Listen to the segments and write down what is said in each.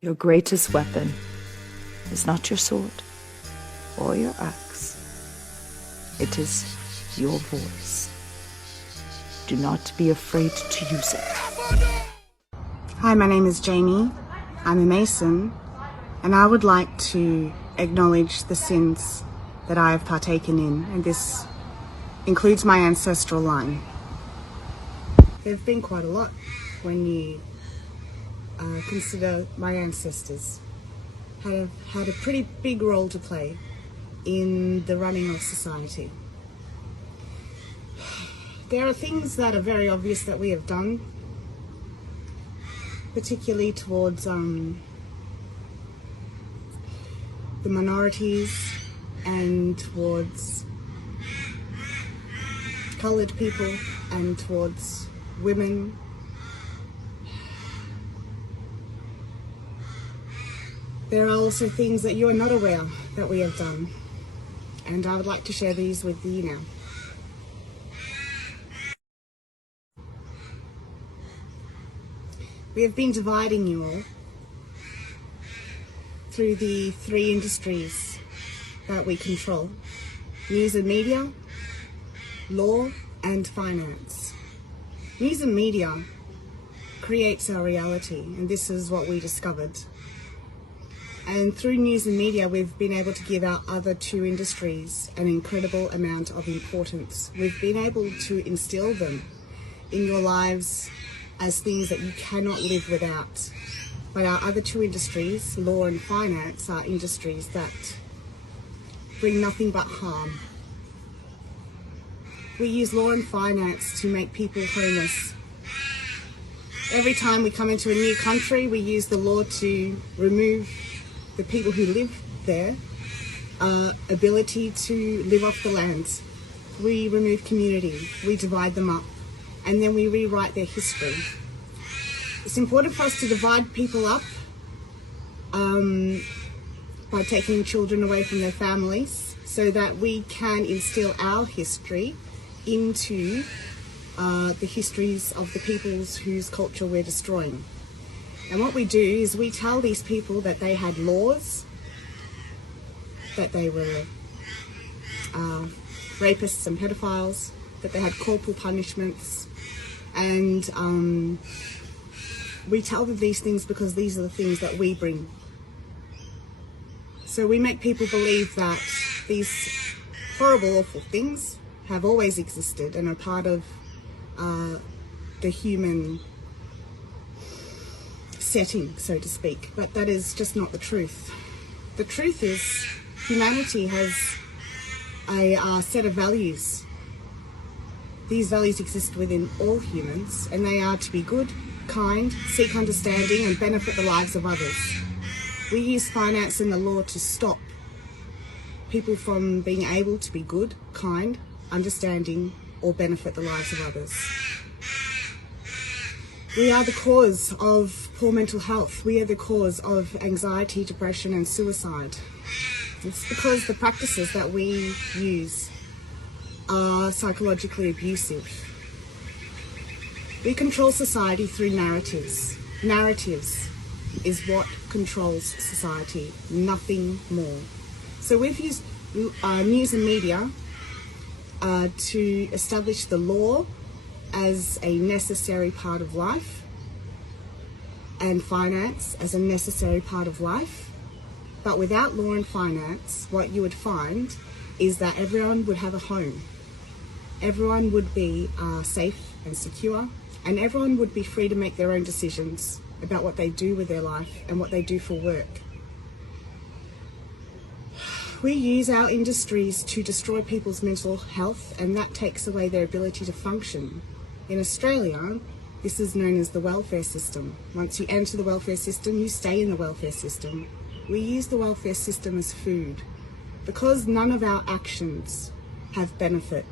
Your greatest weapon is not your sword or your axe. It is your voice. Do not be afraid to use it. Hi, my name is Jamie. I'm a Mason, and I would like to acknowledge the sins that I have partaken in, and this includes my ancestral line. There have been quite a lot when you consider my ancestors have had a pretty big role to play in the running of society. There are things that are very obvious that we have done, particularly towards the minorities and towards coloured people and towards women. There are also things that you are not aware that we have done, and I would like to share these with you now. We have been dividing you all through the three industries that we control: news and media, law, and finance. News and media creates our reality, and this is what we discovered. And through news and media, we've been able to give our other two industries an incredible amount of importance. We've been able to instill them in your lives as things that you cannot live without. But our other two industries, law and finance, are industries that bring nothing but harm. We use law and finance to make people homeless. Every time we come into a new country, we use the law to remove the people who live there ability to live off the land. We remove community, we divide them up, and then we rewrite their history. It's important for us to divide people up by taking children away from their families so that we can instill our history into the histories of the peoples whose culture we're destroying. And what we do is we tell these people that they had laws, that they were rapists and pedophiles, that they had corporal punishments, and we tell them these things because these are the things that we bring. So we make people believe that these horrible, awful things have always existed and are part of the human setting, so to speak, but that is just not the truth. The truth is humanity has a set of values. These values exist within all humans, and they are to be good, kind, seek understanding, and benefit the lives of others. We use finance and the law to stop people from being able to be good, kind, understanding, or benefit the lives of others. We are the cause of poor mental health. We are the cause of anxiety, depression, and suicide. It's because the practices that we use are psychologically abusive. We control society through narratives. Narratives is what controls society, nothing more. So we've used news and media to establish the law as a necessary part of life, and finance as a necessary part of life. But without law and finance, what you would find is that everyone would have a home. Everyone would be safe and secure, and everyone would be free to make their own decisions about what they do with their life and what they do for work. We use our industries to destroy people's mental health, and that takes away their ability to function. In Australia, this is known as the welfare system. Once you enter the welfare system, you stay in the welfare system. We use the welfare system as food. Because none of our actions have benefit,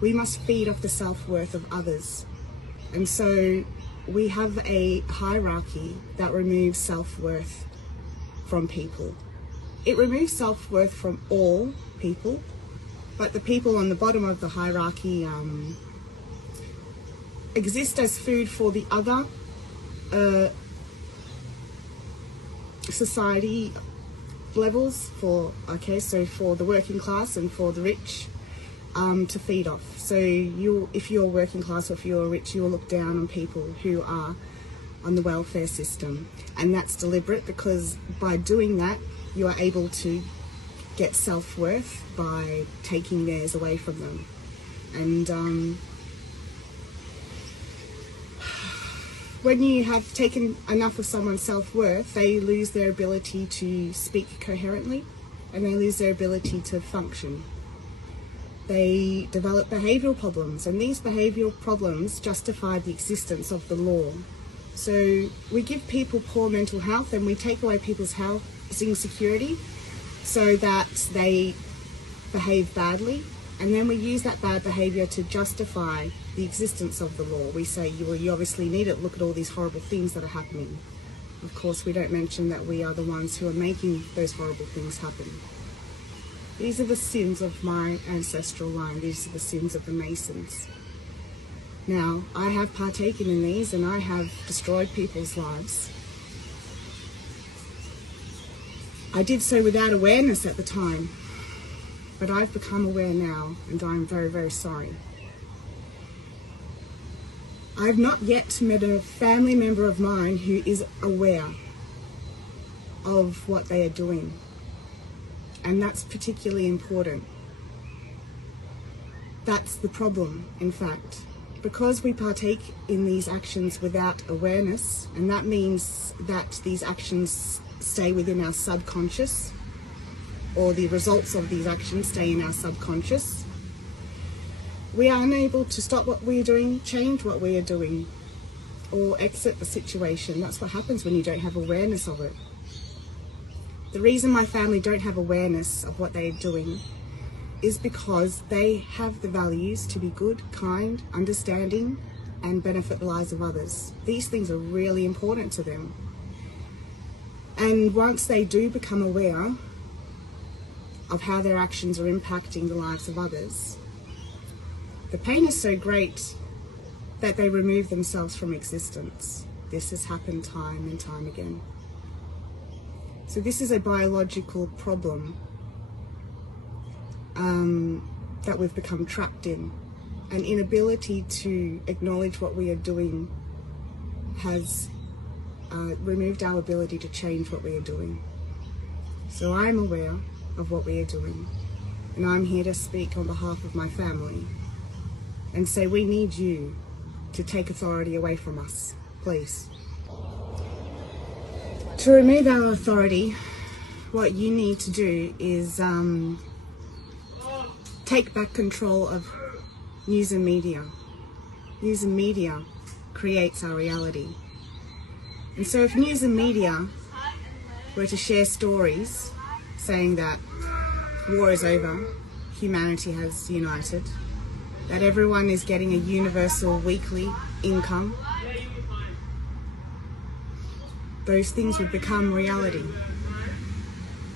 we must feed off the self-worth of others. And so we have a hierarchy that removes self-worth from people. It removes self-worth from all people, but the people on the bottom of the hierarchy exist as food for the other society levels for the working class and for the rich to feed off. So if you're working class or if you're rich, you'll look down on people who are on the welfare system, and that's deliberate because by doing that you are able to get self-worth by taking theirs away from them. And when you have taken enough of someone's self-worth, they lose their ability to speak coherently and they lose their ability to function. They develop behavioural problems, and these behavioural problems justify the existence of the law. So we give people poor mental health and we take away people's housing security so that they behave badly, and then we use that bad behaviour to justify the existence of the law. We say, you obviously need it, look at all these horrible things that are happening. Of course, we don't mention that we are the ones who are making those horrible things happen. These are the sins of my ancestral line, these are the sins of the Masons. Now, I have partaken in these and I have destroyed people's lives. I did so without awareness at the time, but I've become aware now and I'm very, very sorry. I've not yet met a family member of mine who is aware of what they are doing, and that's particularly important. That's the problem, in fact. Because we partake in these actions without awareness, and that means that these actions stay within our subconscious, or the results of these actions stay in our subconscious, we are unable to stop what we are doing, change what we are doing, or exit the situation. That's what happens when you don't have awareness of it. The reason my family don't have awareness of what they are doing is because they have the values to be good, kind, understanding, and benefit the lives of others. These things are really important to them. And once they do become aware of how their actions are impacting the lives of others, the pain is so great that they remove themselves from existence. This has happened time and time again. So this is a biological problem that we've become trapped in. An inability to acknowledge what we are doing has removed our ability to change what we are doing. So I'm aware of what we are doing, and I'm here to speak on behalf of my family and say we need you to take authority away from us, please. To remove our authority, what you need to do is take back control of news and media. News and media creates our reality. And so if news and media were to share stories saying that war is over, humanity has united, that everyone is getting a universal weekly income, those things would become reality.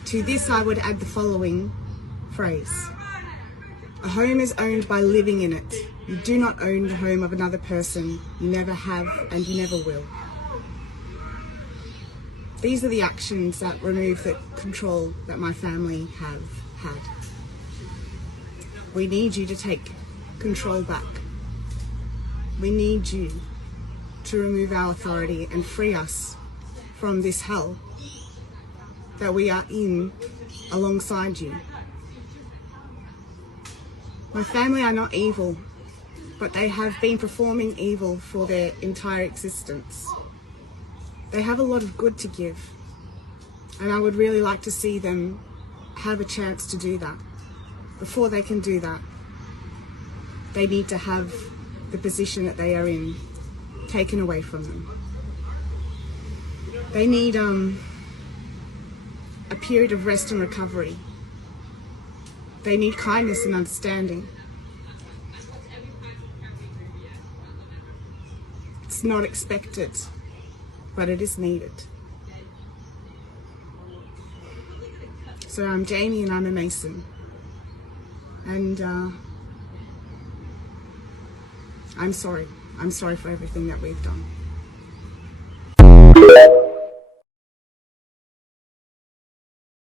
To this I would add the following phrase: a home is owned by living in it. You do not own the home of another person. You never have and you never will. These are the actions that remove the control that my family have had. We need you to take control back. We need you to remove our authority and free us from this hell that we are in alongside you. My family are not evil, but they have been performing evil for their entire existence. They have a lot of good to give, and I would really like to see them have a chance to do that. Before they can do that, they need to have the position that they are in taken away from them. They need a period of rest and recovery. They need kindness and understanding. It's not expected, but it is needed. So I'm Jamie and I'm a Mason. And I'm sorry. I'm sorry for everything that we've done.